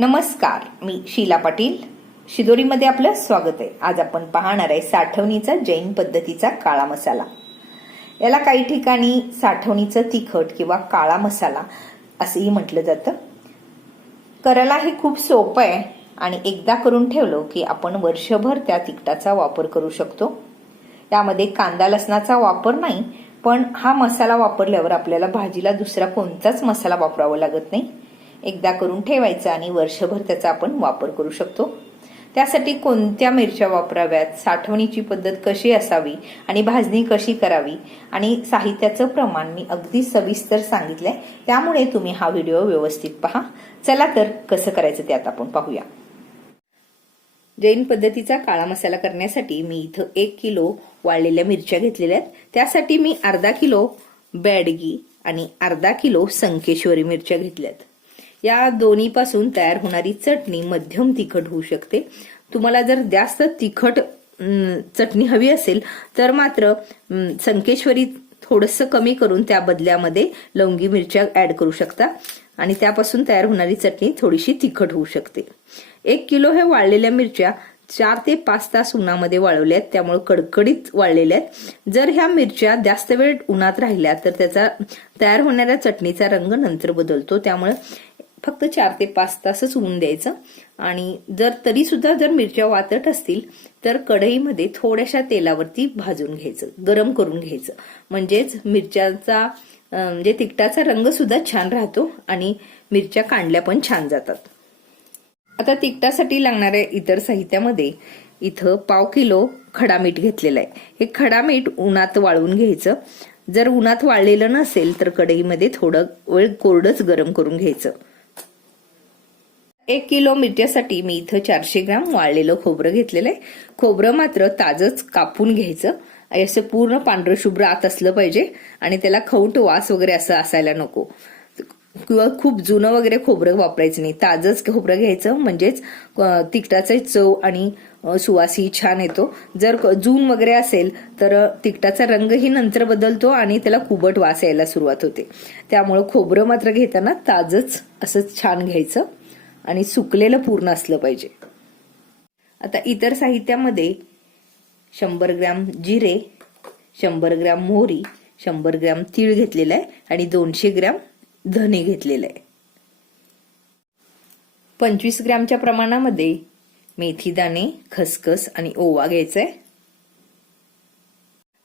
नमस्कार मी शीला पाटील. शिदोरीमध्ये आपलं स्वागत आहे. आज आपण पाहणार आहे साठवणीचा जैन पद्धतीचा काळा मसाला. याला काही ठिकाणी साठवणीचं तिखट किंवा काळा मसाला असंही म्हटलं जातं. करायला हे खूप सोपं आहे आणि एकदा करून ठेवलं की आपण वर्षभर त्या तिखटाचा वापर करू शकतो. यामध्ये कांदा लसणाचा वापर नाही पण हा मसाला वापरल्यावर आपल्याला भाजीला दुसरा कोणताच मसाला वापरावा लागत नाही. एकदा करून ठेवायचा आणि वर्षभर त्याचा आपण वापर करू शकतो. त्यासाठी कोणत्या मिरच्या वापराव्यात? साठवणीची पद्धत कशी असावी? आणि भाजणी कशी करावी? आणि साहित्याचं प्रमाण मी अगदी सविस्तर सांगितलंय. त्यामुळे तुम्ही हा व्हिडिओ व्यवस्थित पहा. चला तर कसं करायचं ते आता आपण पाहूया. जैन पद्धतीचा काळा मसाला करण्यासाठी मी इथं एक किलो वाळलेल्या मिरच्या घेतलेल्या आहेत. त्यासाठी मी अर्धा किलो बॅडगी आणि अर्धा किलो संकेश्वरी मिरच्या घेतल्यात. या दोन्हीपासून तयार होणारी चटणी मध्यम तिखट होऊ शकते. तुम्हाला जर जास्त तिखट चटणी हवी असेल तर मात्र संकेश्वरी थोडंसं कमी करून त्या बदल्यामध्ये लवंगी मिरच्या ऍड करू शकता. आणि त्यापासून तयार होणारी चटणी थोडीशी तिखट होऊ शकते. एक किलो हे वाळलेल्या मिरच्या चार ते पाच तास उन्हामध्ये वाळवल्या आहेत त्यामुळे कडकडीत वाळलेल्या आहेत जर ह्या मिरच्या जास्त वेळ उन्हात राहिल्या तर त्याचा तयार होणाऱ्या चटणीचा रंग नंतर बदलतो. त्यामुळे फक्त चार ते पाच तासच ऊन द्यायचं. आणि जर तरी सुद्धा जर मिरच्या वातट असतील तर कढईमध्ये थोड्याशा तेलावरती भाजून घ्यायचं गरम करून घ्यायचं. म्हणजेच मिरच्याचा म्हणजे तिखटाचा रंग सुद्धा छान राहतो आणि मिरच्या कांडल्या पण छान जातात. आता तिखटासाठी लागणाऱ्या इतर साहित्यामध्ये इथं पाव किलो खडा मीठ घेतलेलं आहे. हे खडा मीठ उन्हात वाळवून घ्यायचं. जर उन्हात वाळलेलं नसेल तर कढईमध्ये थोडं वेळ कोरडंच गरम करून घ्यायचं. एक किलो मिरच्यासाठी मी इथं चारशे ग्राम वाळलेलं खोबरं घेतलेलं आहे. खोबरं मात्र ताजंच कापून घ्यायचं. असं पूर्ण पांढरं शुभ्र आत असलं पाहिजे आणि त्याला खवट वास वगैरे असं असायला नको. किंवा खूप जुनं वगैरे खोबरं वापरायचं नाही. ताजंच खोबरं घ्यायचं. म्हणजेच अं, तिखटाचा चव आणि सुवासही छान येतो. जर जून वगैरे असेल तर तिखटाचा रंगही नंतर बदलतो आणि त्याला कुबट वास यायला सुरुवात होते. त्यामुळं खोबरं मात्र घेताना ताजंच असंच छान घ्यायचं. आणि सुकलेलं पूर्ण असलं पाहिजे. आता इतर साहित्यामध्ये शंभर ग्रॅम जिरे शंभर ग्रॅम मोहरी शंभर ग्रॅम तीळ घेतलेला आहे आणि दोनशे ग्रॅम धने घेतलेलं आहे. पंचवीस ग्रॅमच्या प्रमाणामध्ये मेथी दाणे खसखस आणि ओवा घ्यायचा आहे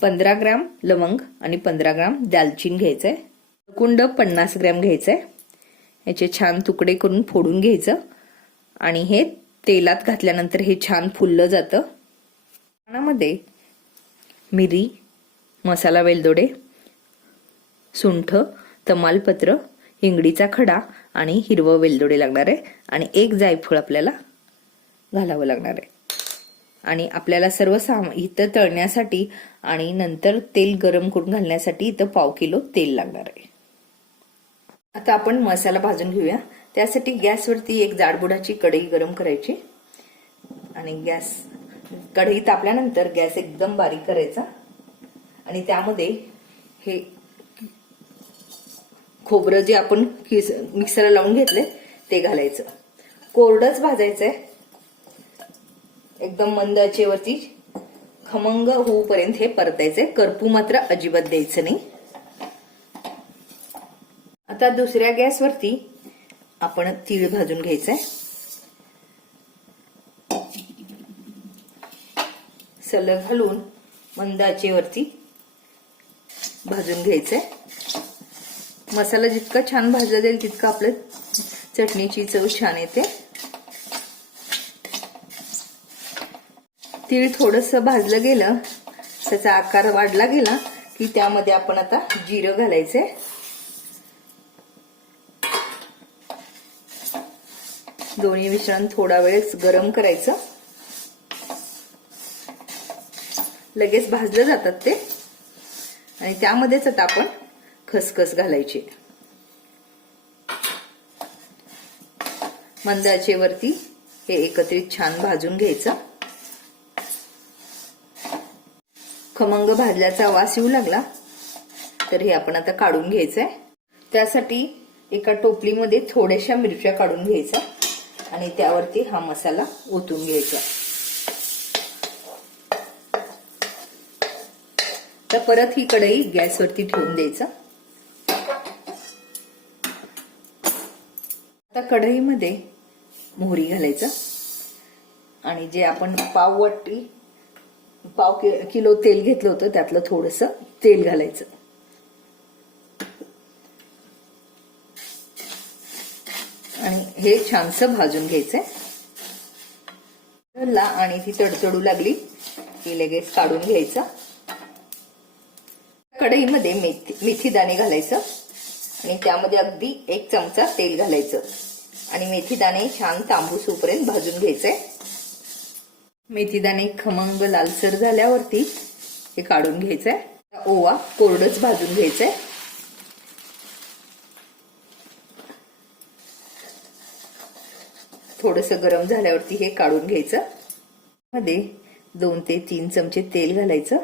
पंधरा ग्रॅम लवंग आणि पंधरा ग्रॅम दालचीन घ्यायचं आहे कुंड पन्नास ग्रॅम घ्यायचं आहे याचे छान तुकडे करून फोडून घ्यायचं. आणि हे तेलात घातल्यानंतर हे छान फुललं जातं. पानामध्ये मिरी मसाला वेलदोडे सुंठ तमालपत्र हिंगडीचा खडा आणि हिरवं वेलदोडे लागणार आहे. आणि एक जायफळ आपल्याला घालावं लागणार आहे. आणि आपल्याला सर्व साम इथं तळण्यासाठी आणि नंतर तेल गरम करून घालण्यासाठी इथं पाव किलो तेल लागणार आहे. आता आपण मसाला भाजून घेऊया. त्यासाठी गॅसवरती एक जाडबुडाची कढई गरम करायची. आणि गॅस कढई तापल्यानंतर गॅस एकदम बारीक करायचा. आणि त्यामध्ये हे खोबरं जे आपण किस मिक्सरला लावून घेतले ते घालायचं. कोरडंच भाजायचंय. एकदम मंद आचेवरती खमंग होऊपर्यंत हे परतायचंय. करपू मात्र अजिबात द्यायचं नाही. आता दुसऱ्या गॅसवरती आपण तीळ भाजून घ्यायचंय. सलग घालून मंदाचेवरती भाजून घ्यायचंय. मसाला जितका छान भाजला जाईल तितका आपलं चटणीची चव छान येते. तीळ थोडस भाजलं गेलं त्याचा आकार वाढला गेला की त्यामध्ये आपण आता जिरं घालायचंय. दोन्ही मिश्रण थोडा वेळ गरम करायचं. लगेच भाजलं जातात ते. आणि त्यामध्येच आता आपण खसखस घालायची. मंदाचे वरती हे एकत्रित छान भाजून घ्यायचं. खमंग भाजल्याचा वास येऊ लागला तर हे आपण आता काढून घ्यायचंय. त्यासाठी एका टोपलीमध्ये थोड्याशा मिरच्या काढून घ्यायच्या. आणि त्यावरती हा मसाला ओतून घ्यायचा. तर परत ही कढई गॅसवरती ठेवून द्यायचा. आता कढईमध्ये मोहरी घालायचा. आणि जे आपण पाव वाटी पाव किलो तेल घेतलं होतं त्यातलं थोडस तेल घालायचं आणि हे छानसं भाजून घ्यायचंय. ला आणि ती तडतडू लागली की लगेच काढून घ्यायचं. कढईमध्ये मेथी मेथी दाणे घालायचं आणि त्यामध्ये अगदी एक चमचा तेल घालायचं. आणि मेथी दाणे छान तांबूस होईपर्यंत भाजून घ्यायचंय. मेथी दाणे खमंग लालसर झाल्यावरती हे काढून घ्यायचंय. ओवा कोरडच भाजून घ्यायचंय. थोडस गरम झाल्यावरती हे काढून घ्यायचं. मध्ये दोन ते तीन चमचे तेल घालायचं.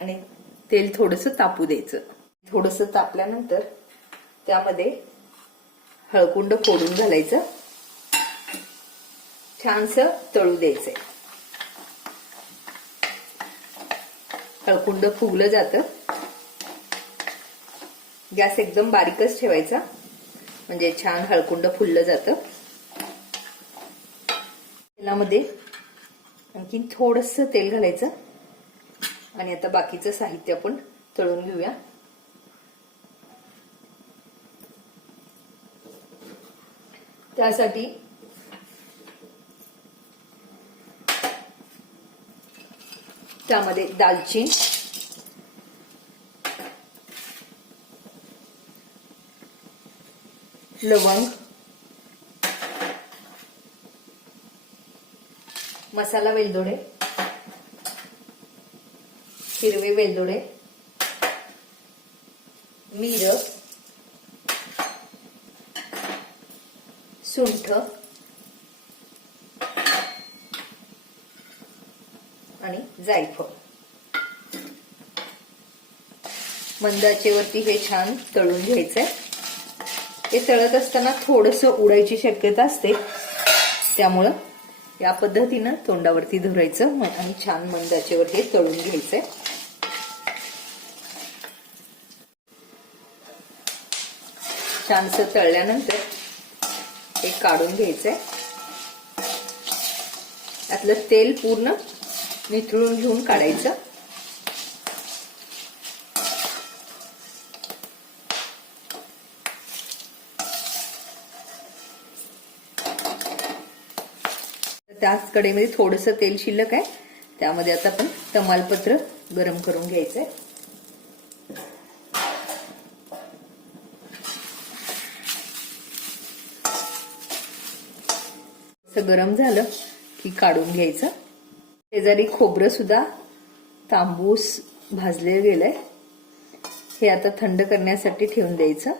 आणि तेल थोडस तापू द्यायचं. थोडस तापल्यानंतर त्यामध्ये हळकुंड फोडून घालायचं. छानस तळू द्यायचंय. हळकुंड फुगलं जातं. गॅस एकदम बारीकच ठेवायचा. म्हणजे छान हळकुंड फुललं जातं. तेलामध्ये आणखीन थोडस तेल घालायचं. आणि आता बाकीचं साहित्य आपण तळून घेऊया. त्यासाठी त्यामध्ये दालचीन लवंग मसाला वेलदोडे हिरवे वेलदोडे मीर सुंठ आणि जायफळ. मंदाचेवरती हे छान तळून घ्यायचंय. हे तळत असताना थोडस उडायची शक्यता असते. त्यामुळं या पद्धतीनं तोंडावरती धरायचं आणि छान मंदाचेवर हे तळून घ्यायचंय. छानस तळल्यानंतर हे काढून घ्यायचंय. त्यातलं तेल पूर्ण निथळून घेऊन काढायचं. त्याच कडेमध्ये म्हणजे थोडंसं तेल शिल्लक आहे. त्यामध्ये आता आपण तमालपत्र गरम करून घ्यायचं आहे गरम झालं की काढून घ्यायचं. शेजारी खोबरं सुद्धा तांबूस भाजले गेलंय. हे आता थंड करण्यासाठी ठेवून द्यायचं.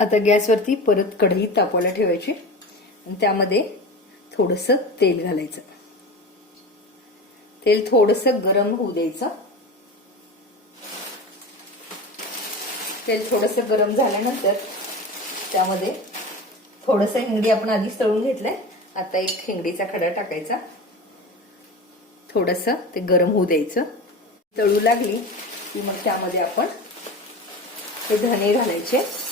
आता गॅसवरती परत कढई तापवायला ठेवायची. आणि त्यामध्ये थोडस तेल घालायचं. तेल थोडस गरम होऊ द्यायचं. तेल थोडस गरम झाल्यानंतर त्यामध्ये थोडस हिंगडी आपण आधीच तळून घेतलंय. आता एक हिंगडीचा खडा टाकायचा. थोडस ते गरम होऊ द्यायचं. तळू लागली की मग त्यामध्ये आपण हे धने घालायचे.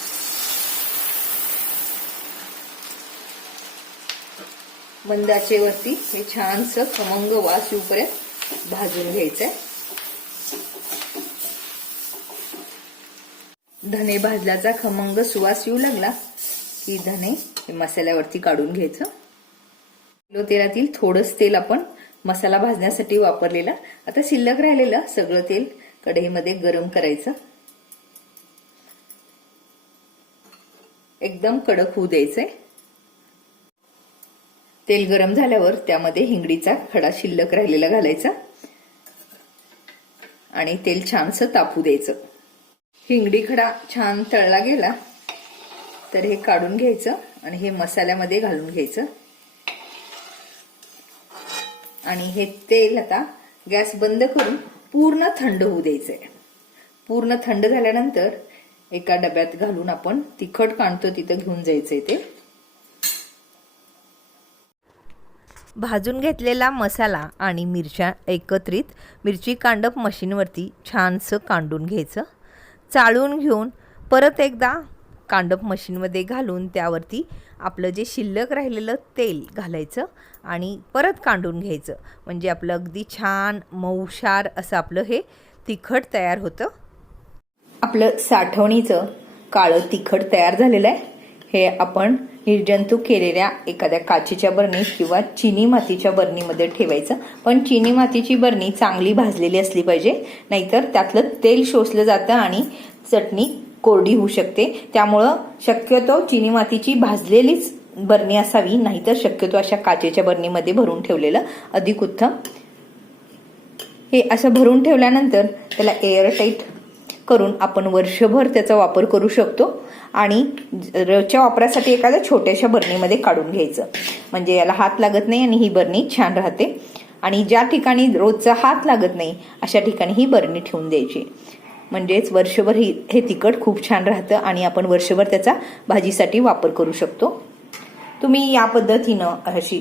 मंदाचेवरती हे छानस खमंग वास येऊपर्यंत भाजून घ्यायचंय. धने भाजल्याचा खमंग सुवास येऊ लागला की धने हे मसाल्यावरती काढून घ्यायचं. किलो तेलातील थोडंच तेल आपण मसाला भाजण्यासाठी वापरलेला. आता शिल्लक राहिलेलं सगळं तेल कढईमध्ये गरम करायचं. एकदम कडक होऊ द्यायचंय. तेल गरम झाल्यावर त्यामध्ये हिंगडीचा खडा शिल्लक राहिलेला घालायचा. आणि तेल छानसं तापू द्यायचं. हिंगडी खडा छान तळला गेला तर हे काढून घ्यायचं आणि हे मसाल्यामध्ये घालून घ्यायचं. आणि हे तेल आता गॅस बंद करून पूर्ण थंड होऊ द्यायचंय. पूर्ण थंड झाल्यानंतर एका डब्यात घालून आपण तिखट काढतो तिथं घेऊन जायचंय ते. भाजून घेतलेला मसाला आणि मिरच्या एकत्रित मिरची कांडप मशीनवरती छानसं कांडून घ्यायचं. चाळून घेऊन परत एकदा कांडप मशीनमध्ये घालून त्यावरती आपलं जे शिल्लक राहिलेलं तेल घालायचं आणि परत कांडून घ्यायचं. म्हणजे आपलं अगदी छान मऊशार असं आपलं हे तिखट तयार होतं. आपलं साठवणीचं काळं तिखट तयार झालेलं आहे. हे आपण निर्जंतुक केलेल्या एखाद्या काचेच्या बरणीत किंवा चिनी मातीच्या बरणीमध्ये ठेवायचं. पण चिनी मातीची बरणी चांगली भाजलेली असली पाहिजे नाहीतर त्यातलं तेल शोषलं जातं आणि चटणी कोरडी होऊ शकते. त्यामुळं शक्यतो चिनी मातीची भाजलेलीच बरणी असावी नाहीतर शक्यतो अशा काचेच्या बरणीमध्ये भरून ठेवलेलं अधिक उत्तम. हे असं भरून ठेवल्यानंतर त्याला एअरटाईट करून आपण वर्षभर त्याचा वापर करू शकतो आणि रोजच्या वापरासाठी एखाद्या छोट्याशा बरणीमध्ये काढून घ्यायचं. म्हणजे याला हात लागत नाही आणि ही बरणी छान राहते. आणि ज्या ठिकाणी रोजचा हात लागत नाही अशा ठिकाणी ही बरणी ठेवून द्यायची. म्हणजेच वर्षभर ही हे तिखट खूप छान राहतं आणि आपण वर्षभर त्याचा भाजीसाठी वापर करू शकतो. तुम्ही या पद्धतीनं अशी